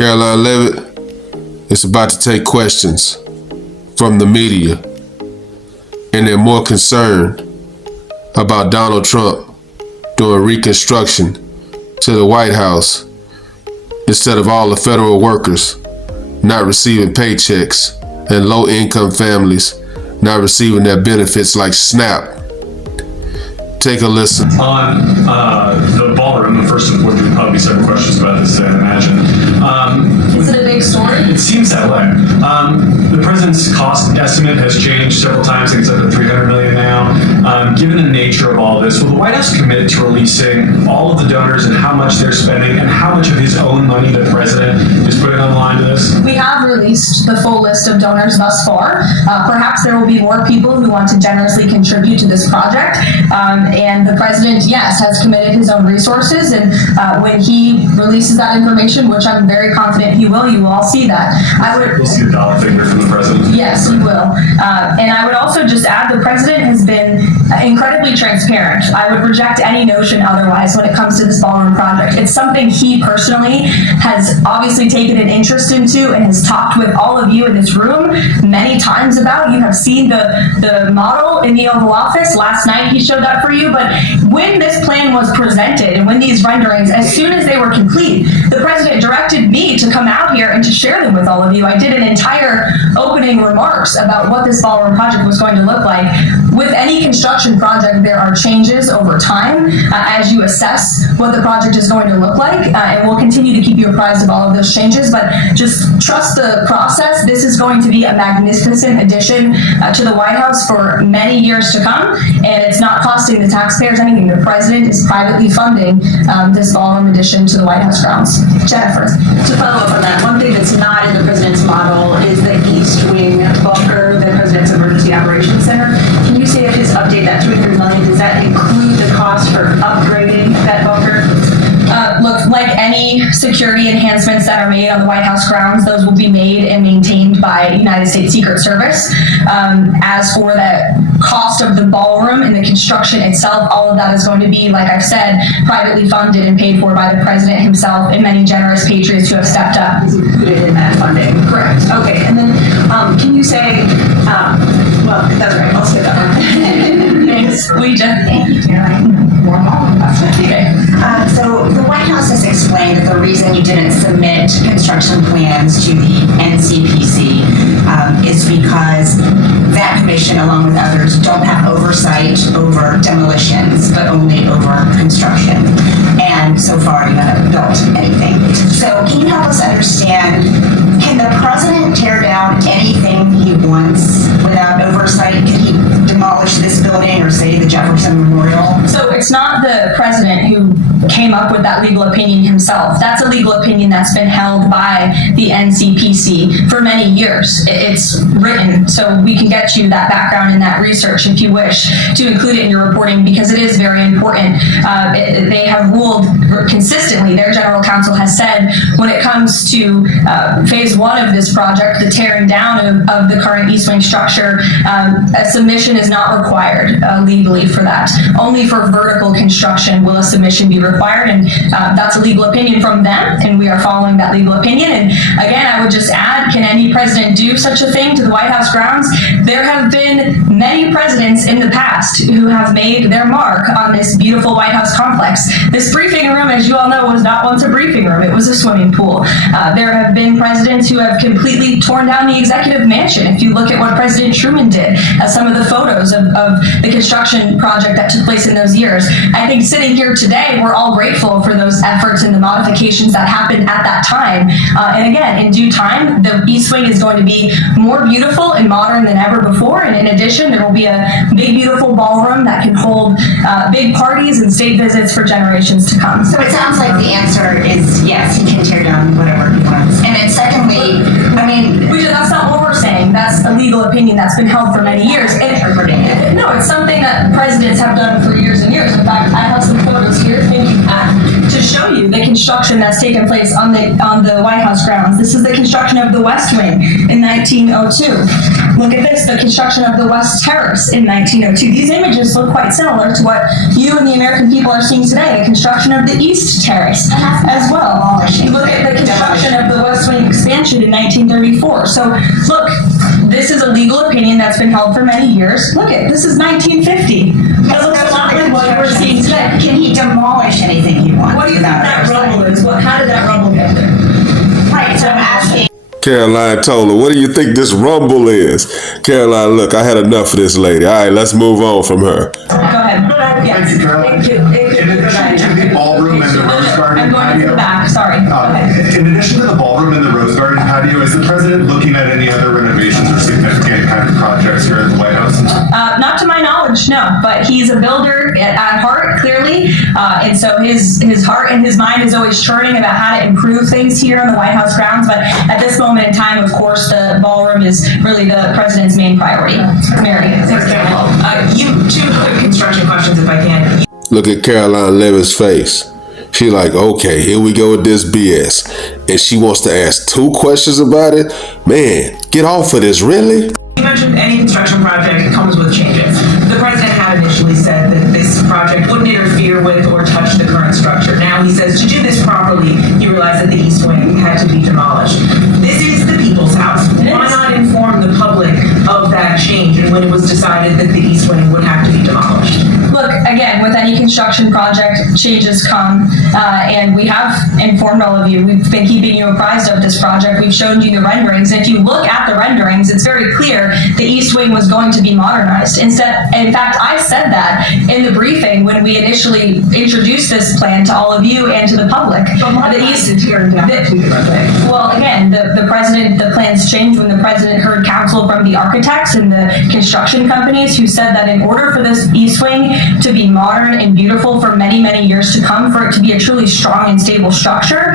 Karoline Leavitt is about to take questions from the media, and they're more concerned about Donald Trump doing reconstruction to the White House instead of all the federal workers not receiving paychecks and low-income families not receiving their benefits like SNAP. Take a listen. On the ballroom, first of which there'll probably be several questions about this, I imagine. Is it a big story? It seems that way. The president's cost estimate has changed several times. I think it's up to $300 million now. Given the nature of all this, will the White House commit to releasing all of the donors and how much they're spending and how much of his own money the president is putting on the line to this? We have released the full list of donors thus far. Perhaps there will be more people who want to generously contribute to this project. And the president, yes, has committed his own resources. And when he releases that information, which I'm very confident he will, you will all see that. We'll see a dollar figure from the president. Yes, we will. And I would also just add the president has been incredibly transparent. I would reject any notion otherwise when it comes to this ballroom project. It's something he personally has obviously taken an interest into and has talked with all of you in this room many times about. You have seen the model in the Oval Office. Last night he showed that for you. But when this plan was presented and when these renderings, as soon as they were complete, the president directed me to come out here and to share them with all of you. I did an entire opening remarks about what this ballroom project was going to look like. With any construction project, there are changes over time as you assess what the project is going to look like, and we'll continue to keep you apprised of all of those changes, but just trust the process. This is going to be a magnificent addition to the White House for many years to come, and it's not costing the taxpayers anything. The president is privately funding this ballroom addition to the White House grounds. Jennifer. To follow up on that, one thing that's not in the president's model is the East Wing bunker, the president's emergency operations center. Can you say if his update, that $300 million, does that include the cost for upgrading that bunker? Look, like any security enhancements that are made on the White House grounds, those will be made and maintained by United States Secret Service. As for the cost of the ballroom and the construction itself, all of that is going to be, like I've said, privately funded and paid for by the president himself and many generous patriots who have stepped up. Is included in that funding? Correct. Okay, and then can you say, well, that's right, I'll say that one. Thanks, Legion. Thank you, Caroline. Okay. So the White House has explained that the reason you didn't submit construction plans to the NCPC is because that commission, along with others, don't have oversight over demolitions, but only over construction. And so far, you haven't built anything. So can you help us understand, can the president tear down anything he wants without oversight? Can he demolish this building or say the Jefferson Memorial? So it's not the president who came up with that legal opinion himself. That's a legal opinion that's been held by the NCPC for many years. It's written, so we can get you that background and that research if you wish to include it in your reporting, because it is very important. They have ruled consistently, their general counsel has said, when it comes to phase one of this project, the tearing down of the current East Wing structure, a submission is not required legally for that. Only for vertical construction will a submission be required, and that's a legal opinion from them, and we are following that legal opinion. And again, I would just add, can any president do such a thing to the White House grounds? There have been many presidents in the past who have made their mark on this beautiful White House complex. This briefing room, as you all know, was not once a briefing room, it was a swimming pool. There have been presidents who have completely torn down the executive mansion. If you look at what President Truman did, some of the photos of the construction project that took place in those years, I think sitting here today, we're all grateful for those efforts and the modifications that happened at that time. And again, in due time, the East Wing is going to be more beautiful and modern than ever before. And in addition, there will be a big, beautiful ballroom that can hold big parties and state visits for generations to come. So it sounds like the answer is yes, he can tear down whatever he wants. And then secondly, I mean, that's not what we're saying. That's a legal opinion that's been held for many years. No, it's something that presidents have done for years and years. In fact, I have some photos here. Thank you, Pat, to show you the construction that's taken place on the White House grounds. This is the construction of the West Wing in 1902. Look at this, the construction of the West Terrace in 1902. These images look quite similar to what you and the American people are seeing today, the construction of the East Terrace as well. Look at the construction of the West mentioned in 1934. So look, this is a legal opinion that's been held for many years. Look at this is 1950. That looks a lot like what we're seeing today. Can he demolish anything he wants? What do you think that rubble is? How did that rubble get there? Right, so I'm asking. Caroline told her, what do you think this rumble is? Caroline, look, I had enough of this lady. All right, let's move on from her. Go ahead. Yes. Thank you, Caroline. In addition to the ballroom and the rose garden I'm going to the back, sorry. Go ahead. In addition to the ballroom and the rose garden patio, is the president looking at any other renovations or significant kind of projects here at the White House? Not to my knowledge, no, but he's a builder at heart, clearly. And so his heart and his mind is always churning about how to improve things here on the White House grounds. But at this moment in time, of course, the ballroom is really the president's main priority. Mary. You two quick construction questions, if I can. Look at Karoline Leavitt's face. She like, okay, here we go with this BS. And she wants to ask 2 questions about it? Man, get off of this, really? You mentioned any construction project comes with changes. The president had initially said that this project wouldn't interfere with or touch the current structure. Now he says to do this properly, you realize that the East Wing had to be demolished. This is the people's house. Why not inform the public of that change and when it was decided that the East Wing would have to be demolished? Look, again, with any construction project, changes come, and we have informed all of you. We've been keeping you apprised of this project. We've shown you the renderings. If you look at the renderings, it's very clear the East Wing was going to be modernized. In fact, I said that in the briefing when we initially introduced this plan to all of you and to the public. But the East is tearing down well, again, the plans changed when the president heard counsel from the architects and the construction companies who said that in order for this East Wing to be modern and beautiful for many, many years to come, for it to be a truly strong and stable structure,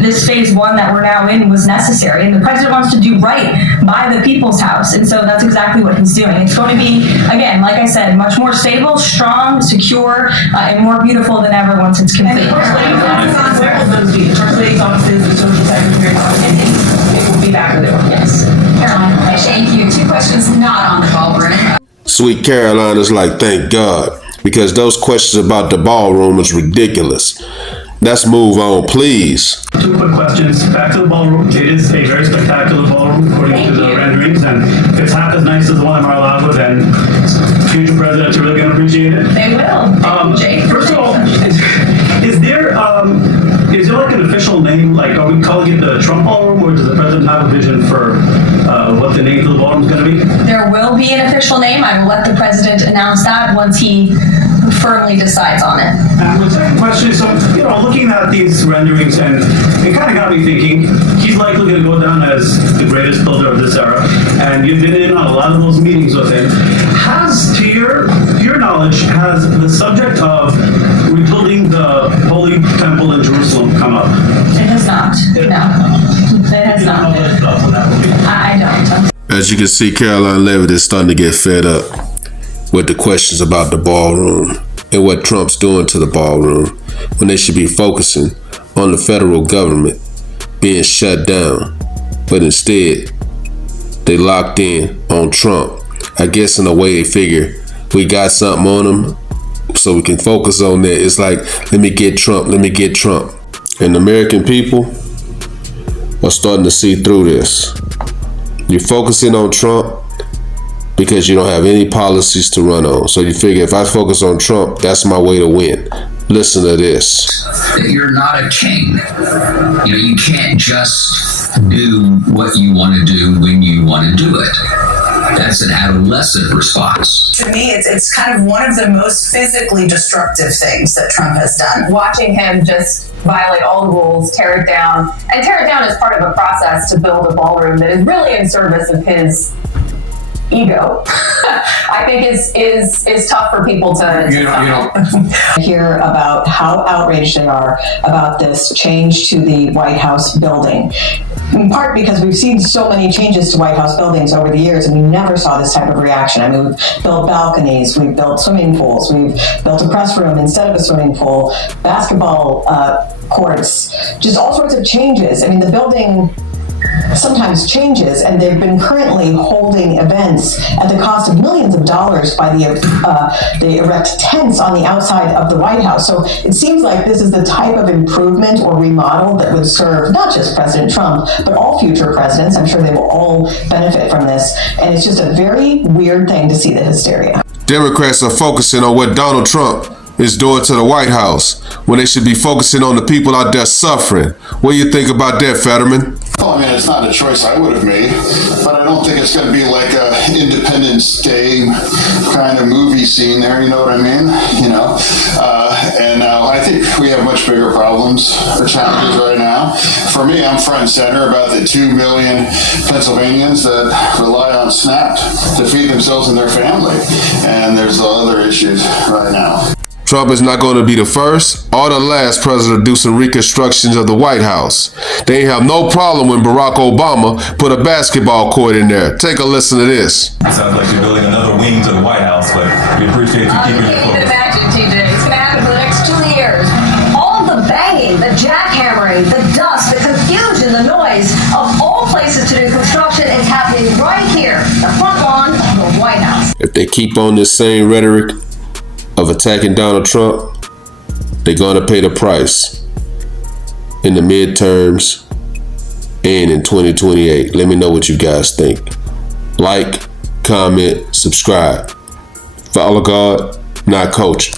this phase 1 that we're now in was necessary. And the president wants to do right by the people's house. And so that's exactly what he's doing. It's going to be, again, like I said, much more stable, strong, secure, and more beautiful than ever once it's complete. Where will those be? The First Lady's offices, the Social Secretary's office, it will be back where they were. Yes. Caroline, thank you. 2 questions not on the ballroom. Sweet Caroline is like, thank God, because those questions about the ballroom is ridiculous. Let's move on, please. 2 quick questions. Back to the ballroom. It is a very spectacular ballroom according to the renderings, and if it's half as nice as the one in Mar-a-Lago, then future presidents are really going to appreciate it. They will. Jake, First of all, is there like an official name? Like, are we calling it the Trump Ballroom, or does the president have a vision for what the name of the ballroom is going to be? There will be an official name. I will let the president announce that once he firmly decides on it. The second question is, so, looking at these renderings, and it kind of got me thinking, he's likely going to go down as the greatest builder of this era, and you've been in on a lot of those meetings with him. Has, to your knowledge, has the subject of rebuilding the Holy Temple in Jerusalem come up? It has not. No. It has not. I don't. As you can see, Karoline Leavitt is starting to get fed up with the questions about the ballroom and what Trump's doing to the ballroom, when they should be focusing on the federal government being shut down. But instead, they locked in on Trump. I guess in a way they figure we got something on him, so we can focus on that. It's like, let me get Trump. And the American people are starting to see through this. You're focusing on Trump because you don't have any policies to run on. So you figure if I focus on Trump, that's my way to win. Listen to this. You're not a king. You can't just do what you want to do when you want to do it. That's an adolescent response. To me, it's kind of one of the most physically destructive things that Trump has done. Watching him just violate all the rules, tear it down, and tear it down is part of a process to build a ballroom that is really in service of his ego. I think is tough for people to hear about how outraged they are about this change to the White House building. In part because we've seen so many changes to White House buildings over the years, and we never saw this type of reaction. I mean, we've built balconies, we've built swimming pools, we've built a press room instead of a swimming pool, basketball courts, just all sorts of changes. I mean, the building sometimes changes, and they've been currently holding events at the cost of millions of dollars by they erect tents on the outside of the White House. So it seems like this is the type of improvement or remodel that would serve not just President Trump, but all future presidents. I'm sure they will all benefit from this. And it's just a very weird thing to see the hysteria. Democrats are focusing on what Donald Trump is doing to the White House when they should be focusing on the people out there suffering. What do you think about that, Fetterman? Well, I mean, it's not a choice I would have made, but I don't think it's going to be like a Independence Day kind of movie scene there, you know what I mean? I think we have much bigger problems or challenges right now. For me, I'm front and center about the 2 million Pennsylvanians that rely on SNAP to feed themselves and their family, and there's other issues right now. Trump is not going to be the first or the last president to do some reconstructions of the White House. They ain't have no problem when Barack Obama put a basketball court in there. Take a listen to this. It sounds like you're building another wing to the White House, but we appreciate you keeping it focused. Imagine, TJ, it's going to happen for the next 2 years. All the banging, the jackhammering, the dust, the confusion, the noise of all places to do construction is happening right here, the front lawn of the White House. If they keep on this same rhetoric of attacking Donald Trump, they're going to pay the price in the midterms and in 2028. Let me know what you guys think. Like, comment, subscribe. Follow God, not coach.